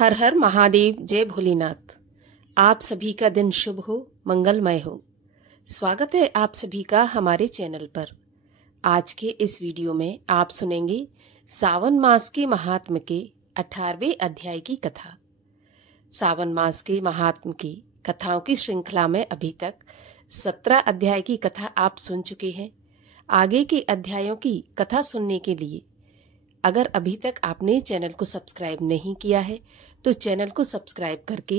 हर हर महादेव, जय भोलेनाथ। आप सभी का दिन शुभ हो, मंगलमय हो। स्वागत है आप सभी का हमारे चैनल पर। आज के इस वीडियो में आप सुनेंगे सावन मास के महात्म्य के 18वें अध्याय की कथा। सावन मास के महात्म्य की कथाओं की श्रृंखला में अभी तक 17 अध्याय की कथा आप सुन चुके हैं। आगे के अध्यायों की कथा सुनने के लिए अगर अभी तक आपने चैनल को सब्सक्राइब नहीं किया है तो चैनल को सब्सक्राइब करके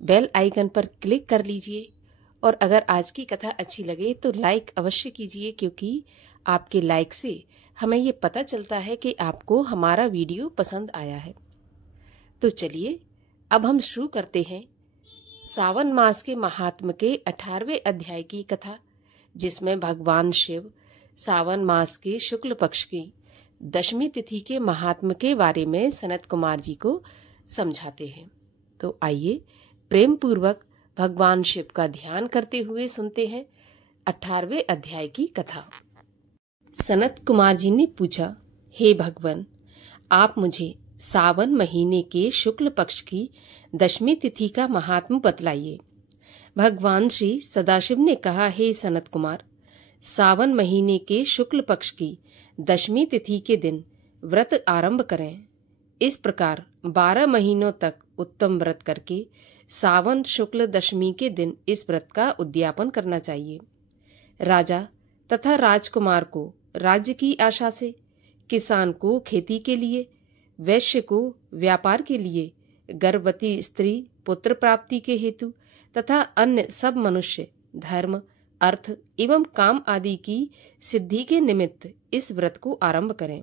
बेल आइकन पर क्लिक कर लीजिए। और अगर आज की कथा अच्छी लगे तो लाइक अवश्य कीजिए, क्योंकि आपके लाइक से हमें ये पता चलता है कि आपको हमारा वीडियो पसंद आया है। तो चलिए अब हम शुरू करते हैं सावन मास के महात्म्य के 18वें अध्याय की कथा, जिसमें भगवान शिव सावन मास के शुक्ल पक्ष की दशमी तिथि के महात्म्य के बारे में सनत कुमार जी को समझाते हैं। तो आइए प्रेम पूर्वक भगवान शिव का ध्यान करते हुए सुनते हैं 18वें अध्याय की कथा। सनत कुमार जी ने पूछा, हे भगवान, आप मुझे सावन महीने के शुक्ल पक्ष की दशमी तिथि का महात्म्य बतलाइए। भगवान श्री सदाशिव ने कहा, हे सनत कुमार, सावन महीने के शुक्ल पक्ष की दशमी तिथि के दिन व्रत आरंभ करें। इस प्रकार 12 महीनों तक उत्तम व्रत करके सावन शुक्ल दशमी के दिन इस व्रत का उद्यापन करना चाहिए। राजा तथा राजकुमार को राज्य की आशा से, किसान को खेती के लिए, वैश्य को व्यापार के लिए, गर्भवती स्त्री पुत्र प्राप्ति के हेतु तथा अन्य सब मनुष्य धर्म, अर्थ एवं काम आदि की सिद्धि के निमित्त इस व्रत को आरंभ करें।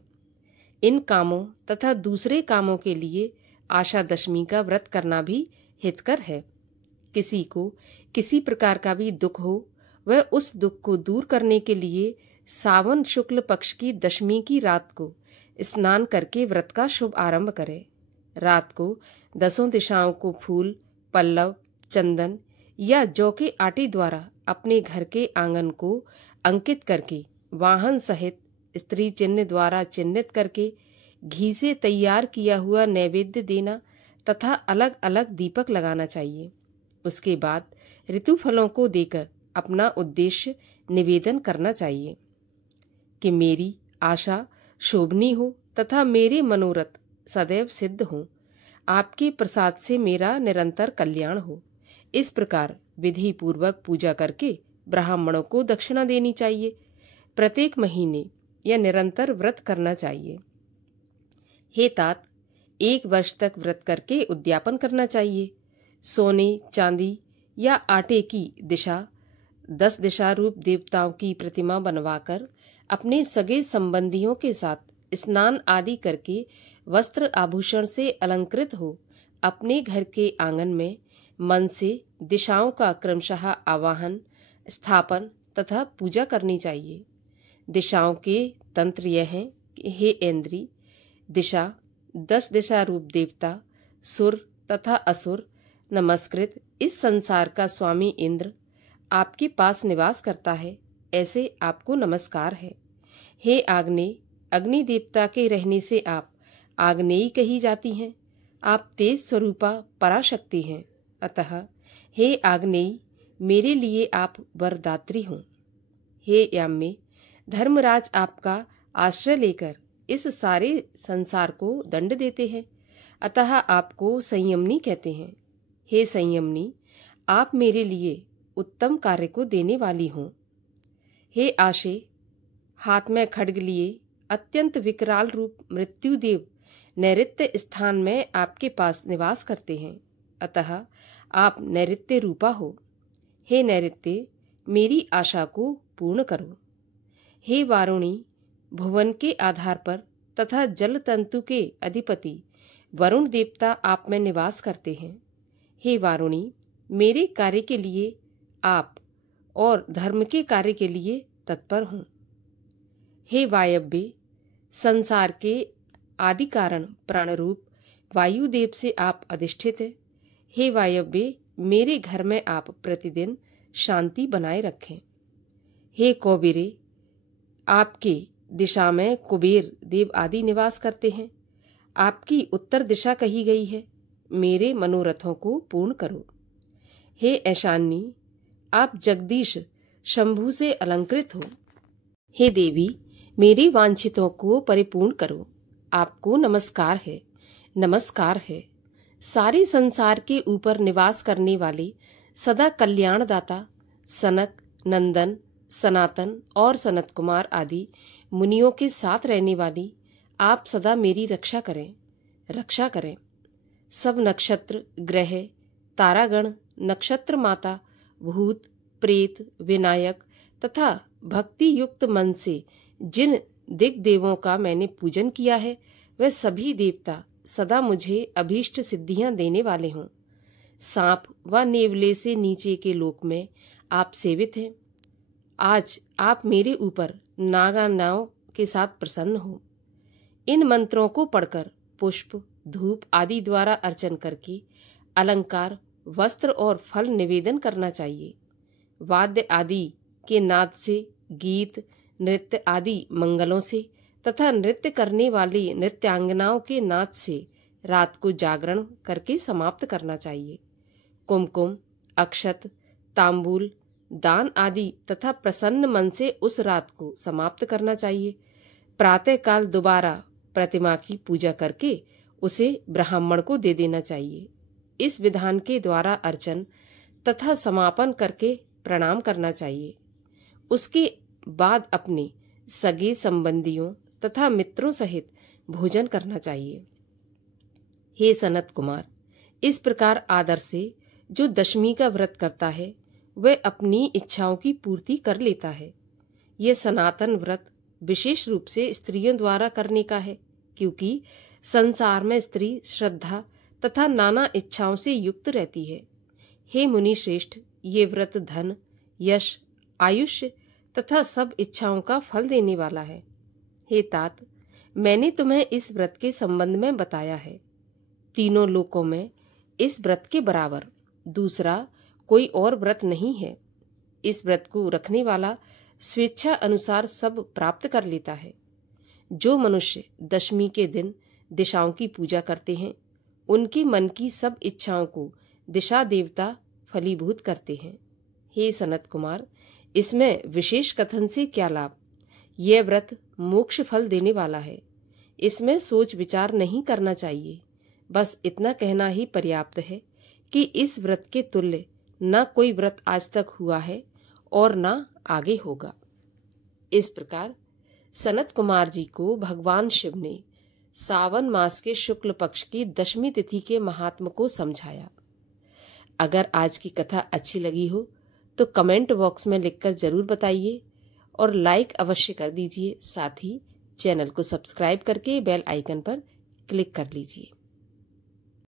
इन कामों तथा दूसरे कामों के लिए आशा दशमी का व्रत करना भी हितकर है। किसी को किसी प्रकार का भी दुख हो, वह उस दुख को दूर करने के लिए सावन शुक्ल पक्ष की दशमी की रात को स्नान करके व्रत का शुभ आरंभ करे। रात को 10 दिशाओं को फूल, पल्लव, चंदन या जौ के आटे द्वारा अपने घर के आंगन को अंकित करके वाहन सहित स्त्री चिन्ह द्वारा चिन्हित करके घी से तैयार किया हुआ नैवेद्य देना तथा अलग अलग दीपक लगाना चाहिए। उसके बाद ऋतु फलों को देकर अपना उद्देश्य निवेदन करना चाहिए कि मेरी आशा शोभनी हो तथा मेरे मनोरथ सदैव सिद्ध हो। आपके प्रसाद से मेरा निरंतर कल्याण हो। इस प्रकार विधि पूर्वक पूजा करके ब्राह्मणों को दक्षिणा देनी चाहिए। प्रत्येक महीने या निरंतर व्रत करना चाहिए। हे तात, 1 वर्ष तक व्रत करके उद्यापन करना चाहिए। सोने, चांदी या आटे की दिशा 10 दिशा रूप देवताओं की प्रतिमा बनवाकर अपने सगे संबंधियों के साथ स्नान आदि करके वस्त्र आभूषण से अलंकृत हो अपने घर के आंगन में मन से दिशाओं का क्रमशः आवाहन, स्थापन तथा पूजा करनी चाहिए। दिशाओं के तंत्र यह हैं कि हे इंद्री, दिशा 10 दिशा रूप देवता, सुर तथा असुर नमस्कृत इस संसार का स्वामी इंद्र आपके पास निवास करता है, ऐसे आपको नमस्कार है। हे आग्नेय, अग्नि देवता के रहने से आप आग्नेयी कही जाती हैं। आप तेज स्वरूपा पराशक्ति हैं। अतः हे आग्नेयी, मेरे लिए आप वरदात्री हों। हे याम्य, धर्मराज आपका आश्रय लेकर इस सारे संसार को दंड देते हैं, अतः आपको संयमनी कहते हैं। हे संयमनी, आप मेरे लिए उत्तम कार्य को देने वाली हों। हे आशे, हाथ में खड्ग लिए अत्यंत विकराल रूप मृत्युदेव नैऋत्य स्थान में आपके पास निवास करते हैं, अतः आप नैऋत्य रूपा हो। हे नैऋत्य, मेरी आशा को पूर्ण करो। हे वारुणी, भुवन के आधार पर तथा जल तंतु के अधिपति वरुण देवता आप में निवास करते हैं। हे वारुणी, मेरे कार्य के लिए आप और धर्म के कार्य के लिए तत्पर हों। हे वायव्य, संसार के आदि कारण प्राणरूप वायुदेव से आप अधिष्ठित हैं। हे वायव्य, मेरे घर में आप प्रतिदिन शांति बनाए रखें। हे कौबेरे, आपके दिशा में कुबेर देव आदि निवास करते हैं। आपकी उत्तर दिशा कही गई है। मेरे मनोरथों को पूर्ण करो। हे ऐशानी, आप जगदीश शंभु से अलंकृत हो। हे देवी, मेरी वांछितों को परिपूर्ण करो। आपको नमस्कार है, नमस्कार है। सारे संसार के ऊपर निवास करने वाले सदा कल्याणदाता सनक, नंदन, सनातन और सनत कुमार आदि मुनियों के साथ रहने वाली आप सदा मेरी रक्षा करें, रक्षा करें। सब नक्षत्र, ग्रह, तारागण, नक्षत्र माता, भूत, प्रेत, विनायक तथा भक्ति युक्त मन से जिन दिग्देवों का मैंने पूजन किया है, वह सभी देवता सदा मुझे अभीष्ट सिद्धियां देने वाले हों। सांप व नेवले से नीचे के लोक में आप सेवित हैं। आज आप मेरे ऊपर नागानाओं के साथ प्रसन्न हो। इन मंत्रों को पढ़कर पुष्प, धूप आदि द्वारा अर्चन करके अलंकार, वस्त्र और फल निवेदन करना चाहिए। वाद्य आदि के नाद से, गीत, नृत्य आदि मंगलों से तथा नृत्य करने वाली नृत्यांगनाओं के नाच से रात को जागरण करके समाप्त करना चाहिए। कुमकुम, अक्षत, तांबूल, दान आदि तथा प्रसन्न मन से उस रात को समाप्त करना चाहिए। प्रातः काल दोबारा प्रतिमा की पूजा करके उसे ब्राह्मण को दे देना चाहिए। इस विधान के द्वारा अर्चन तथा समापन करके प्रणाम करना चाहिए। उसके बाद अपने सगे संबंधियों तथा मित्रों सहित भोजन करना चाहिए। हे सनत कुमार, इस प्रकार आदर से जो दशमी का व्रत करता है वह अपनी इच्छाओं की पूर्ति कर लेता है। यह सनातन व्रत विशेष रूप से स्त्रियों द्वारा करने का है, क्योंकि संसार में स्त्री श्रद्धा तथा नाना इच्छाओं से युक्त रहती है। हे मुनि श्रेष्ठ, ये व्रत धन, यश, आयुष्य तथा सब इच्छाओं का फल देने वाला है। हे तात, मैंने तुम्हें इस व्रत के संबंध में बताया है। तीनों लोकों में इस व्रत के बराबर दूसरा कोई और व्रत नहीं है। इस व्रत को रखने वाला स्वेच्छा अनुसार सब प्राप्त कर लेता है। जो मनुष्य दशमी के दिन दिशाओं की पूजा करते हैं, उनके मन की सब इच्छाओं को दिशा देवता फलीभूत करते हैं। हे सनत कुमार, इसमें विशेष कथन से क्या लाभ? यह व्रत मोक्ष फल देने वाला है। इसमें सोच विचार नहीं करना चाहिए। बस इतना कहना ही पर्याप्त है कि इस व्रत के तुल्य न कोई व्रत आज तक हुआ है और न आगे होगा। इस प्रकार सनत कुमार जी को भगवान शिव ने सावन मास के शुक्ल पक्ष की दशमी तिथि के महात्म को समझाया। अगर आज की कथा अच्छी लगी हो तो कमेंट बॉक्स में लिखकर जरूर बताइए और लाइक अवश्य कर दीजिए। साथ ही चैनल को सब्सक्राइब करके बेल आइकन पर क्लिक कर लीजिए।